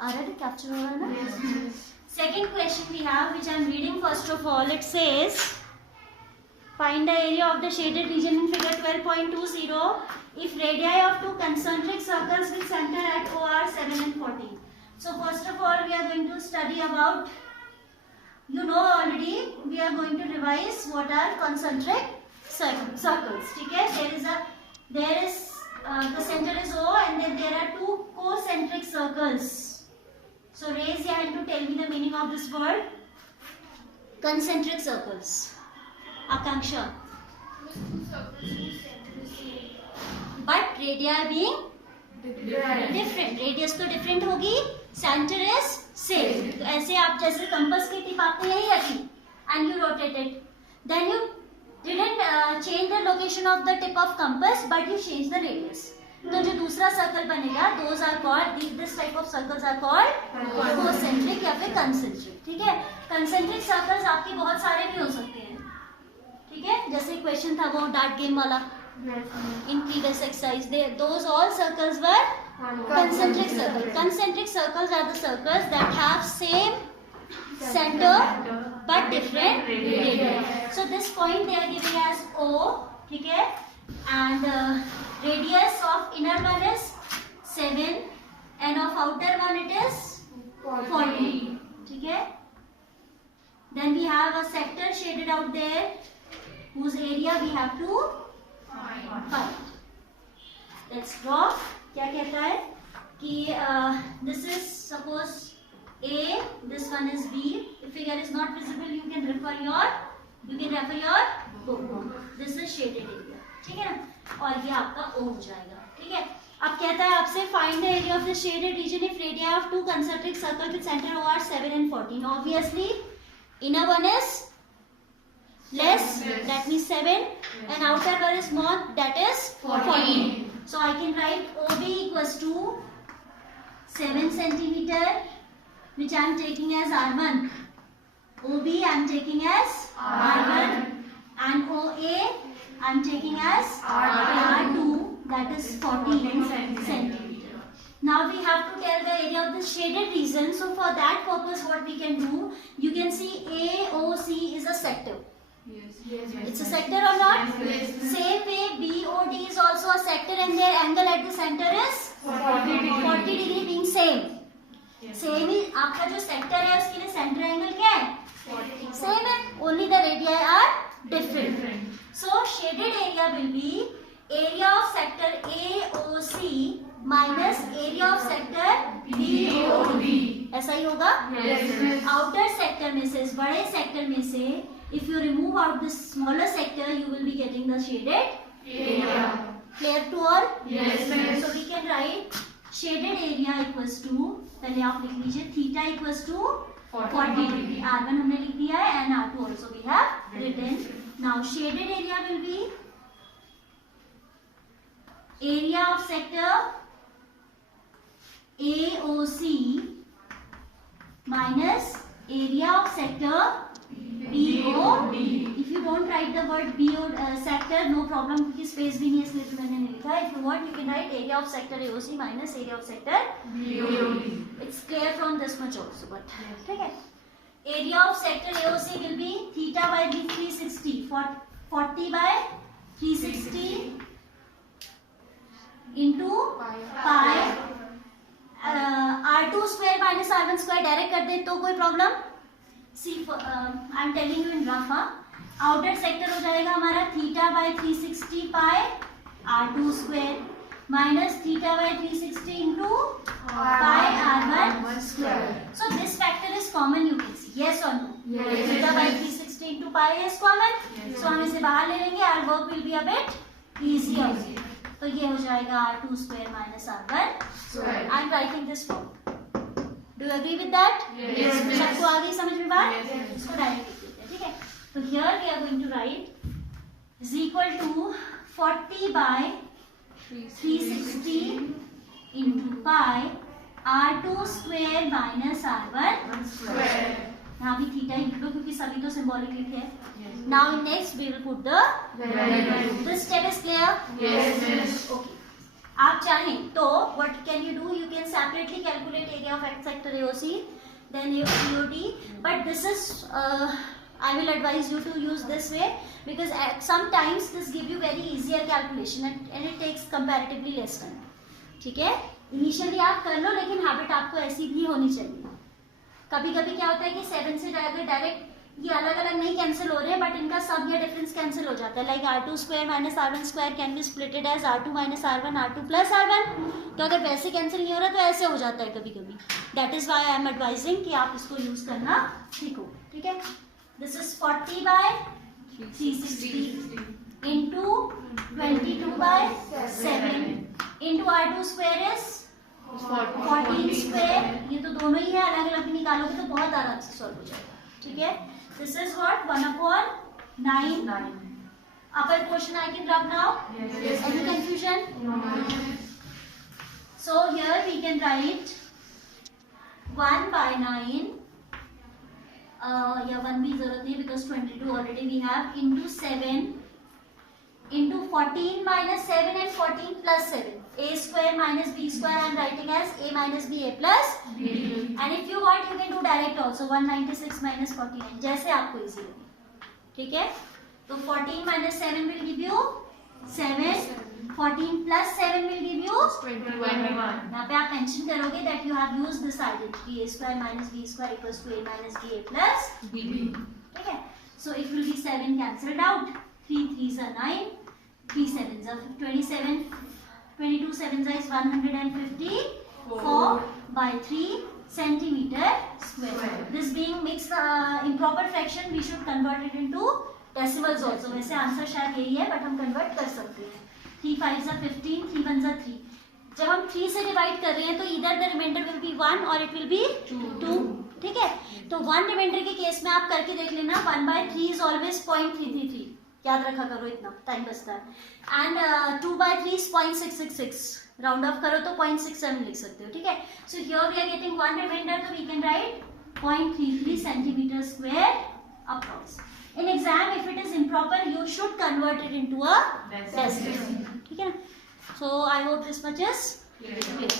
आ रहा है कैप्चर हो रहा है ना? Second question we have, which I am reading first of all. It says, find the area of the shaded region in figure 12.20 if radii of two concentric circles with center at O are 7 and 14. So first of all, we are going to study about, you know already, we are going to revise what are concentric circles. ठीक है? There is the center is O and then there are two concentric circles. So raise your hand to tell me the meaning of this word. Concentric circles. Akanksha. But radii being different. Radius तो different होगी. Center is same. तो ऐसे आप जैसे compass की tip आपको यही रखी and you rotated. Then you didn't change the location of the tip of compass, but you changed the radius. तो जो दूसरा सर्कल बनेगा, those are called, this type of circles are called concentric या फिर concentric. ठीक है? Concentric circles आपके बहुत सारे भी हो सकते हैं. ठीक है? जैसे क्वेश्चन था वो डार्ट गेम वाला in previous exercise, those all circles were concentric circles. Concentric circles are the circles that have same center but different radii. So this point they are giving as O. ठीक है? And radius of inner one is 7 and of outer one it is 40. ठीक है? Then we have a sector shaded out there whose area we have to find. Let's draw. क्या कहता है कि this is suppose A, this one is B. If figure is not visible, you can refer your book. This is shaded area. ठीक है ना? और ये आपका O हो जाएगा. ठीक है? अब कहता है आपसे find the area of the shaded region if radii of two concentric circles with center O are 7 and 14. Obviously, inner one is less, that means 7, and outer one is more, that is 14. So I can write OB equals to 7 centimeter, which I am taking as R1. OB I am taking as R1, and OA I am taking as R2, that is 14 centimeter. Now we have to tell the area of the shaded region. So for that purpose, what we can do, you can see AOC is a sector. Yes. It's a sector or not? Yes. Same way BOD is also a sector and their angle at the center is 40 degree being same. Same ही आपका जो sector है उसके लिए center angle क्या है? Same है. Only the radii are different. So shaded area will be area of sector AOC minus area of sector BOD. ऐसा ही होगा? Outer sector में से, इस बड़े sector में से, if you remove out this smaller sector, you will be getting the shaded area. Clear to all? Yes. So we can write shaded area equals to, पहले आप लिख लीजिए theta equals to 40 degree. R1 हमने लिख दिया है and R2 also we have written. Now shaded area will be area of sector AOC minus area of sector BOD. If you don't write the word BOD sector, no problem क्योंकि space भी नहीं है इसलिए मैंने नहीं लिखा. If you want, you can write area of sector AOC minus area of sector BOD. It's clear from this much also, but ठीक है. Area of sector AOC will be theta by 360. 40 by 360 into pi. R2 square minus R1 square direct कर दे तो कोई problem? See, I am telling you in rough. Outer sector हो जाएगा हमारा theta by 360 pi R2 square minus theta by 360 into pi R1 square. So this factor is common, you can see. Yes or no? Yes. Theta by 360 into pi is common. Yes. So हम इसे बाहर ले लेंगे. Our work will be a bit easier. तो ये हो जाएगा R2 square minus R1 square. I am writing this form. Do you agree with that? Yes. सबको आ गई समझ में बात? Yes. इसको डायरेक्ट लिख देते हैं. ठीक है? तो here we are going to write is equal to 40 by 360 into pi R2 square minus R1 square. यहाँ भी थीटा ही लिख लो क्योंकि सभी तो सिंबॉलिक लिखे हैं. Now in next we will put the value. This step is clear? Yes. Okay. आप चाहें तो what can you do, you can separately calculate area of x sector AOC then AOD, but this is I will advise you to use this way because sometimes this give you very easier calculation and it takes comparatively less time. ठीक है, initially आप कर लो लेकिन habit आपको ऐसी भी होनी चाहिए. कभी कभी क्या होता है कि 7 से डायरेक्ट ये अलग अलग नहीं कैंसिल हो रहे हैं बट इनका सब या डिफरेंस कैंसिल हो जाता है. Like r2 square minus r1 square can be splitted as r2 minus r1 r2 plus r1. तो अगर वैसे कैंसिल नहीं हो रहा तो ऐसे हो जाता है कभी कभी. That is why I am advising कि आप इसको यूज करना सीखो. ठीक है, this is 40 by 360 into 22 by 7 into r2 square is 14 square. ये तो दोनों ही है, अलग अलग भी निकालोगे तो बहुत आराम से सॉल्व हो जाएगा. ठीक है, this is what 1/9. Upper portion I can rub now. Yes. Any confusion? No. So here we can write 1/9. Yeah, 1 भी जरूरत नहीं because 22 already we have into 7 into 14 minus 7 and 14 plus 7. A square minus b square I am writing as a minus b a plus b. And if you want you can do direct also 196 minus 49 जैसे आपको easy लगे. ठीक है, तो 14 minus 7 will give you 7. 14 plus 7 will give you 21. यहाँ पे आप mention करोगे that you have used this identity a square minus b square equals to a minus b a plus b. ठीक है, so it will be 7 cancelled out. 3 3s are 9. 3 7s are 27. 22 7s is 154 by 3 centimeter square. This being mixed improper fraction, we should convert it into decimals also. वैसे answer शायद यही है, but हम convert कर सकते हैं. 3 5s are 15, 3 1s are 3. जब हम 3 से डिवाइड कर रहे हैं तो either the remainder will be 1 or it will be 2. ठीक है, तो 1 रिमाइंडर के केस में आप करके देख लेना. 1/3 is always 0.333. याद रखा करो, इतना टाइम बचता है. And 2/3 is 0.666. राउंड ऑफ करो तो 0.67 लिख सकते हो. ठीक है, so here we are getting 1 reminder, तो we can write 0.33 centimetre square approx. In exam if it is improper you should convert it into a decimal. ठीक है ना, so I hope this much is clear.